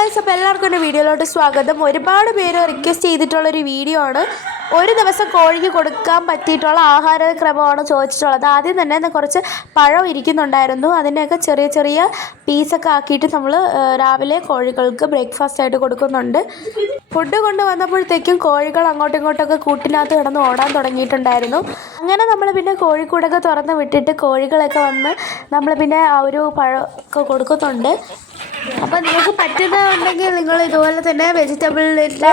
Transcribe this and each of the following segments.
Guys, അപ്പോൾ എല്ലാവർക്കും എൻ്റെ വീഡിയോയിലോട്ട് സ്വാഗതം. ഒരുപാട് പേര് റിക്വസ്റ്റ് ചെയ്തിട്ടുള്ളൊരു വീഡിയോ ആണ്. ഒരു ദിവസം കോഴിക്ക് കൊടുക്കാൻ പറ്റിയിട്ടുള്ള ആഹാരക്രമമാണ് ചോദിച്ചിട്ടുള്ളത്. ആദ്യം തന്നെ കുറച്ച് പഴം ഇരിക്കുന്നുണ്ടായിരുന്നു. അതിനെയൊക്കെ ചെറിയ ചെറിയ പീസൊക്കെ ആക്കിയിട്ട് നമ്മൾ രാവിലെ കോഴികൾക്ക് ബ്രേക്ക്ഫാസ്റ്റ് ആയിട്ട് കൊടുക്കുന്നുണ്ട്. ഫുഡ് കൊണ്ട് വന്നപ്പോഴത്തേക്കും കോഴികൾ അങ്ങോട്ടും ഇങ്ങോട്ടൊക്കെ കൂട്ടിനകത്ത് കിടന്ന് ഓടാൻ തുടങ്ങിയിട്ടുണ്ടായിരുന്നു. അങ്ങനെ നമ്മൾ പിന്നെ കോഴിക്കൂടൊക്കെ തുറന്ന് വിട്ടിട്ട് കോഴികളൊക്കെ വന്ന് നമ്മൾ പിന്നെ ആ ഒരു പഴമൊക്കെ കൊടുക്കുന്നുണ്ട്. അപ്പോൾ നിങ്ങൾക്ക് പറ്റുന്നുണ്ടെങ്കിൽ നിങ്ങൾ ഇതുപോലെ തന്നെ വെജിറ്റബിളിൻ്റെ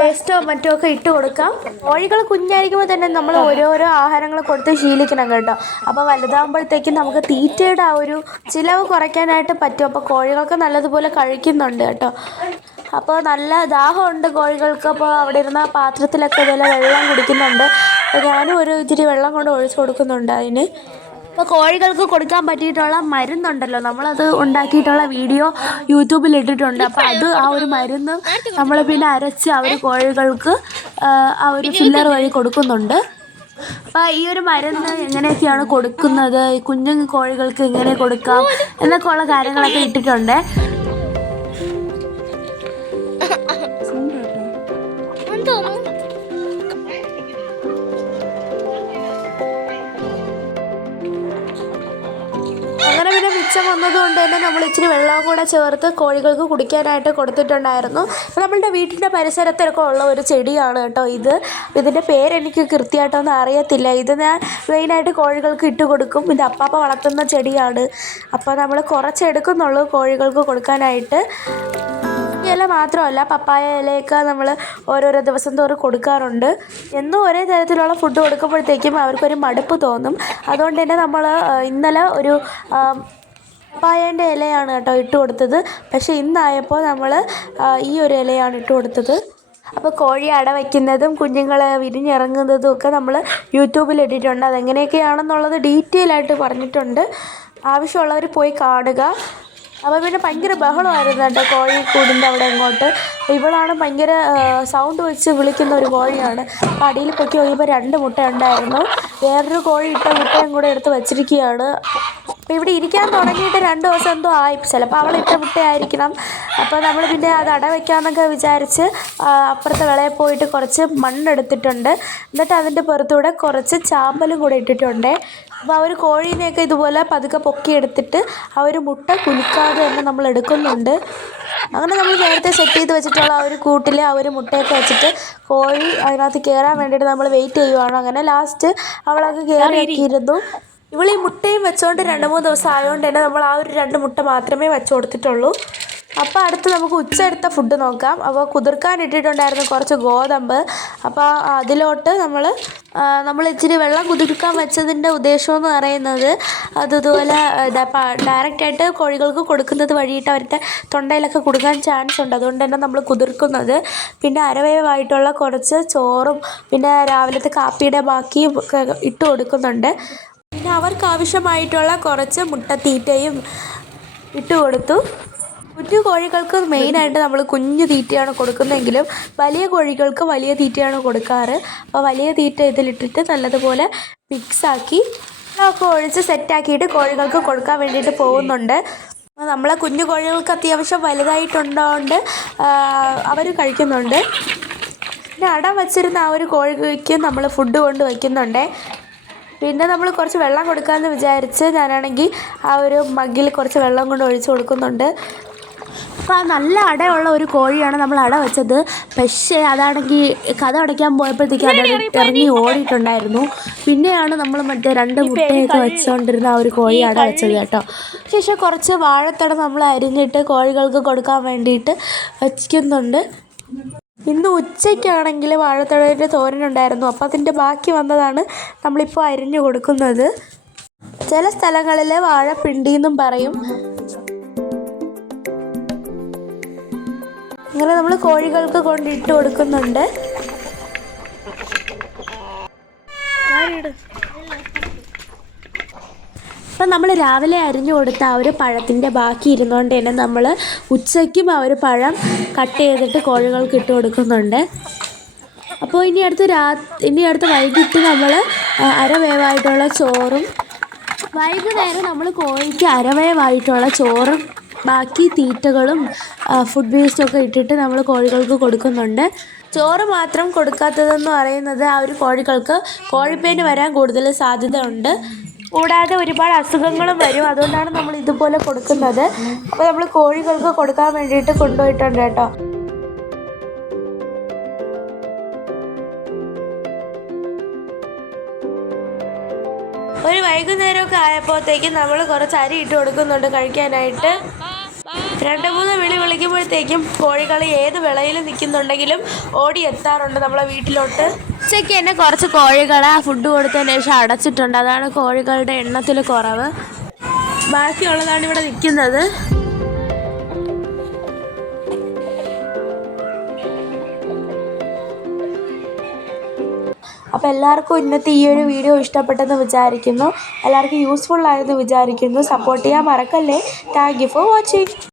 വേസ്റ്റോ മറ്റോ ഒക്കെ ഇട്ട് കൊടുക്കാം. കോഴികൾ കുഞ്ഞായിരിക്കുമ്പോൾ തന്നെ നമ്മൾ ഓരോരോ ആഹാരങ്ങൾ കൊടുത്ത് ശീലിക്കണം കേട്ടോ. അപ്പോൾ വലുതാകുമ്പോഴത്തേക്കും നമുക്ക് തീറ്റയുടെ ആ ഒരു ചിലവ് കുറയ്ക്കാനായിട്ട് പറ്റും. അപ്പോൾ കോഴികൾക്ക് നല്ലതുപോലെ കഴിക്കുന്നുണ്ട് കേട്ടോ. അപ്പോൾ നല്ല ദാഹമുണ്ട് കോഴികൾക്ക്. അപ്പോൾ അവിടെ ഇരുന്ന പാത്രത്തിലൊക്കെ ഇതുപോലെ വെള്ളം കുടിക്കുന്നുണ്ട്. അപ്പോൾ ഞാനും ഒരു ഇത്തിരി വെള്ളം കൊണ്ട് ഒഴിച്ച് കൊടുക്കുന്നുണ്ട് അതിന്. അപ്പോൾ കോഴികൾക്ക് കൊടുക്കാൻ പറ്റിയിട്ടുള്ള മരുന്നുണ്ടല്ലോ, നമ്മളത് ഉണ്ടാക്കിയിട്ടുള്ള വീഡിയോ യൂട്യൂബിൽ ഇട്ടിട്ടുണ്ട്. അപ്പോൾ ആ ഒരു മരുന്ന് നമ്മൾ പിന്നെ അരച്ച് അവർ കോഴികൾക്ക് ആ ഒരു ഫില്ലർ വഴി കൊടുക്കുന്നുണ്ട്. അപ്പോൾ ഈ ഒരു മരുന്ന് എങ്ങനെയൊക്കെയാണ് കൊടുക്കുന്നത്, കുഞ്ഞു കോഴികൾക്ക് എങ്ങനെ കൊടുക്കാം എന്നൊക്കെ ഉള്ള കാര്യങ്ങളൊക്കെ ഇട്ടിട്ടുണ്ട്. അങ്ങനെ പിന്നെ മിച്ചം വന്നതുകൊണ്ട് തന്നെ നമ്മൾ ഇച്ചിരി വെള്ളവും കൂടെ ചേർത്ത് കോഴികൾക്ക് കുടിക്കാനായിട്ട് കൊടുത്തിട്ടുണ്ടായിരുന്നു. അപ്പോൾ നമ്മളുടെ വീട്ടിൻ്റെ പരിസരത്തൊക്കെ ഉള്ള ഒരു ചെടിയാണ് കേട്ടോ ഇതിൻ്റെ പേരെനിക്ക് കൃത്യമായിട്ടൊന്നും അറിയത്തില്ല. ഇത് ഞാൻ മെയിനായിട്ട് കോഴികൾക്ക് ഇട്ട് കൊടുക്കും. ഇത് അപ്പാപ്പ വളർത്തുന്ന ചെടിയാണ്. അപ്പോൾ നമ്മൾ കുറച്ചെടുക്കുന്നുള്ളൂ കോഴികൾക്ക് കൊടുക്കാനായിട്ട്. ഇല മാത്രമല്ല, പപ്പായ ഇലയൊക്കെ നമ്മൾ ഓരോരോ ദിവസം തോറും കൊടുക്കാറുണ്ട്. എന്നും ഒരേ തരത്തിലുള്ള ഫുഡ് കൊടുക്കുമ്പോഴത്തേക്കും അവർക്കൊരു മടുപ്പ് തോന്നും. അതുകൊണ്ട് തന്നെ നമ്മൾ ഇന്നലെ ഒരു പപ്പായേൻ്റെ ഇലയാണ് കേട്ടോ ഇട്ട് കൊടുത്തത്. പക്ഷേ ഇന്നായപ്പോൾ നമ്മൾ ഈ ഒരു ഇലയാണ് ഇട്ട് കൊടുത്തത്. അപ്പോൾ കോഴി അട വയ്ക്കുന്നതും കുഞ്ഞുങ്ങളെ വിരിഞ്ഞിറങ്ങുന്നതും ഒക്കെ നമ്മൾ യൂട്യൂബിൽ ഇട്ടിട്ടുണ്ട്. അതെങ്ങനെയൊക്കെയാണെന്നുള്ളത് ഡീറ്റെയിൽ ആയിട്ട് പറഞ്ഞിട്ടുണ്ട്. ആവശ്യമുള്ളവർ പോയി കാണുക. അപ്പോൾ പിന്നെ ഭയങ്കര ബഹളമായിരുന്നു കേട്ടോ കോഴിക്കൂടിൻ്റെ അവിടെ ഇങ്ങോട്ട്. ഇവളാണ് ഭയങ്കര സൗണ്ട് വെച്ച് വിളിക്കുന്ന ഒരു കോഴിയാണ്. അപ്പോൾ അടിയിൽ പൊക്കി നോക്കിയപ്പോൾ 2 മുട്ട ഉണ്ടായിരുന്നു. വേറൊരു കോഴി ഇട്ട മുട്ടയും കൂടെ എടുത്ത് വച്ചിരിക്കുകയാണ്. അപ്പോൾ ഇവിടെ ഇരിക്കാൻ തുടങ്ങിയിട്ട് 2 ദിവസം എന്തോ ആയി. ചിലപ്പോൾ അവളിട്ട മുട്ടയായിരിക്കണം. അപ്പോൾ നമ്മൾ പിന്നെ അത് അട വയ്ക്കാമെന്നൊക്കെ വിചാരിച്ച് അപ്പുറത്തെ വിളയിൽ പോയിട്ട് കുറച്ച് മണ്ണെടുത്തിട്ടുണ്ട്. എന്നിട്ട് അതിൻ്റെ പുറത്തൂടെ കുറച്ച് ചാമ്പലും കൂടെ ഇട്ടിട്ടുണ്ട്. അപ്പോൾ ആ ഒരു കോഴീനെയൊക്കെ ഇതുപോലെ പതുക്കെ പൊക്കിയെടുത്തിട്ട് ആ ഒരു മുട്ട കുലുക്കാതെ തന്നെ നമ്മൾ എടുക്കുന്നുണ്ട്. അങ്ങനെ നമ്മൾ നേരത്തെ സെറ്റ് ചെയ്ത് വെച്ചിട്ടുള്ള ആ ഒരു കൂട്ടിൽ ആ ഒരു മുട്ടയൊക്കെ വെച്ചിട്ട് കോഴി അതിനകത്ത് കയറാൻ വേണ്ടിയിട്ട് നമ്മൾ വെയിറ്റ് ചെയ്യുവാണ്. അങ്ങനെ ലാസ്റ്റ് അവളൊക്കെ കയറിയിരിക്കുന്നു. ഈ മുട്ടയും വെച്ചുകൊണ്ട് 2-3 ദിവസം ആയതുകൊണ്ട് തന്നെ നമ്മൾ ആ ഒരു 2 മുട്ട മാത്രമേ വെച്ച് കൊടുത്തിട്ടുള്ളൂ. അപ്പോൾ അടുത്ത് നമുക്ക് ഉച്ചയെടുത്ത ഫുഡ് നോക്കാം. അപ്പോൾ കുതിർക്കാൻ ഇട്ടിട്ടുണ്ടായിരുന്നു കുറച്ച് ഗോതമ്പ്. അപ്പോൾ അതിലോട്ട് നമ്മൾ ഇച്ചിരി വെള്ളം കുതിർക്കാൻ വെച്ചതിൻ്റെ ഉദ്ദേശമെന്ന് പറയുന്നത് അതുപോലെ ഡയറക്റ്റായിട്ട് കോഴികൾക്ക് കൊടുക്കുന്നത് വഴിയിട്ട് അവരുടെ തൊണ്ടയിലൊക്കെ കൊടുക്കാൻ ചാൻസ് ഉണ്ട്. അതുകൊണ്ട് തന്നെ നമ്മൾ കുതിർക്കുന്നത്. പിന്നെ അരവേവായിട്ടുള്ള കുറച്ച് ചോറും പിന്നെ രാവിലത്തെ കാപ്പിയുടെ ബാക്കിയും ഇട്ട് കൊടുക്കുന്നുണ്ട്. പിന്നെ അവർക്ക് ആവശ്യമായിട്ടുള്ള കുറച്ച് മുട്ടത്തീറ്റയും ഇട്ട് കൊടുത്തു. കുഞ്ഞു കോഴികൾക്ക് മെയിനായിട്ട് നമ്മൾ കുഞ്ഞു തീറ്റയാണ് കൊടുക്കുന്നതെങ്കിലും വലിയ കോഴികൾക്ക് വലിയ തീറ്റയാണ് കൊടുക്കാറ്. അപ്പോൾ വലിയ തീറ്റ ഇതിലിട്ടിട്ട് നല്ലതുപോലെ മിക്സാക്കി ഒക്കെ ഒഴിച്ച് സെറ്റാക്കിയിട്ട് കോഴികൾക്ക് കൊടുക്കാൻ വേണ്ടിയിട്ട് പോകുന്നുണ്ട്. നമ്മളെ കുഞ്ഞു കോഴികൾക്ക് അത്യാവശ്യം വലുതായിട്ടുണ്ടോണ്ട് അവർ കഴിക്കുന്നുണ്ട്. പിന്നെ അട വച്ചിരുന്ന ആ ഒരു കോഴിക്ക് നമ്മൾ ഫുഡ് കൊണ്ട് വയ്ക്കുന്നുണ്ട്. പിന്നെ നമ്മൾ കുറച്ച് വെള്ളം കൊടുക്കാമെന്ന് വിചാരിച്ച് ഞാനാണെങ്കിൽ ആ ഒരു മഗ്ഗിൽ കുറച്ച് വെള്ളം കൊണ്ട് ഒഴിച്ച് കൊടുക്കുന്നുണ്ട്. അപ്പോൾ ആ നല്ല അടയുള്ള ഒരു കോഴിയാണ് നമ്മൾ അട വെച്ചത്. പക്ഷേ അതാണെങ്കിൽ കഥ അടയ്ക്കാൻ പോയപ്പോഴത്തേക്കും അത് ഇറങ്ങി ഓടിയിട്ടുണ്ടായിരുന്നു. പിന്നെയാണ് നമ്മൾ മറ്റേ 2 മുട്ടയൊക്കെ വെച്ചുകൊണ്ടിരുന്ന ആ ഒരു കോഴി അട വെച്ചത് കേട്ടോ. ശേഷം കുറച്ച് വാഴത്തട നമ്മൾ അരിഞ്ഞിട്ട് കോഴികൾക്ക് കൊടുക്കാൻ വേണ്ടിയിട്ട് വയ്ക്കുന്നുണ്ട്. ഇന്ന് ഉച്ചയ്ക്കാണെങ്കിൽ വാഴത്തടയുടെ തോരനുണ്ടായിരുന്നു. അപ്പോൾ അതിൻ്റെ ബാക്കി വന്നതാണ് നമ്മളിപ്പോൾ അരിഞ്ഞു കൊടുക്കുന്നത്. ചില സ്ഥലങ്ങളിൽ വാഴപ്പിണ്ടി എന്നും പറയും. അങ്ങനെ നമ്മൾ കോഴികൾക്ക് കൊണ്ടിട്ട് കൊടുക്കുന്നുണ്ട്. അപ്പം നമ്മൾ രാവിലെ അരിഞ്ഞു കൊടുത്ത ആ ഒരു പഴത്തിൻ്റെ ബാക്കി ഇരുന്നുകൊണ്ട് തന്നെ നമ്മൾ ഉച്ചയ്ക്കും ആ ഒരു പഴം കട്ട് ചെയ്തിട്ട് കോഴികൾക്ക് ഇട്ട് കൊടുക്കുന്നുണ്ട്. അപ്പോൾ ഇനി അടുത്ത് വൈകിട്ട് നമ്മൾ അരവേവായിട്ടുള്ള ചോറും വൈകുന്നേരം നമ്മൾ കോഴിക്ക് അരവേവായിട്ടുള്ള ചോറും ബാക്കി തീറ്റകളും ഫുഡ് വേസ്റ്റൊക്കെ ഇട്ടിട്ട് നമ്മൾ കോഴികൾക്ക് കൊടുക്കുന്നുണ്ട്. ചോറ് മാത്രം കൊടുക്കാത്തതെന്ന് പറയുന്നത് ആ ഒരു കോഴികൾക്ക് കോഴിപ്പേന് വരാൻ കൂടുതൽ സാധ്യത ഉണ്ട്. കൂടാതെ ഒരുപാട് അസുഖങ്ങളും വരും. അതുകൊണ്ടാണ് നമ്മൾ ഇതുപോലെ കൊടുക്കുന്നത്. അപ്പോൾ നമ്മൾ കോഴികൾക്ക് കൊടുക്കാൻ വേണ്ടിയിട്ട് കൊണ്ടുപോയിട്ടുണ്ട് കേട്ടോ. ഒരു വൈകുന്നേരമൊക്കെ ആയപ്പോഴത്തേക്കും നമ്മൾ കുറച്ച് അരി ഇട്ട് കൊടുക്കുന്നുണ്ട് കഴിക്കാനായിട്ട്. 2-3 വിളി വിളിക്കുമ്പോഴത്തേക്കും കോഴികൾ ഏത് വിളയിൽ നിൽക്കുന്നുണ്ടെങ്കിലും ഓടി എത്താറുണ്ട് നമ്മളെ വീട്ടിലോട്ട്. ഉച്ചയ്ക്ക് തന്നെ കുറച്ച് കോഴികളെ ഫുഡ് കൊടുത്തതിന് ശേഷം അടച്ചിട്ടുണ്ട്. അതാണ് കോഴികളുടെ എണ്ണത്തിൽ കുറവ്. ബാക്കിയുള്ളതാണ് ഇവിടെ നിൽക്കുന്നത്. അപ്പോൾ എല്ലാവർക്കും ഇന്നത്തെ ഈ ഒരു വീഡിയോ ഇഷ്ടപ്പെട്ടെന്ന് വിചാരിക്കുന്നു. എല്ലാവർക്കും യൂസ്ഫുൾ ആയെന്ന് വിചാരിക്കുന്നു. സപ്പോർട്ട് ചെയ്യാൻ മറക്കല്ലേ. Thank you for watching.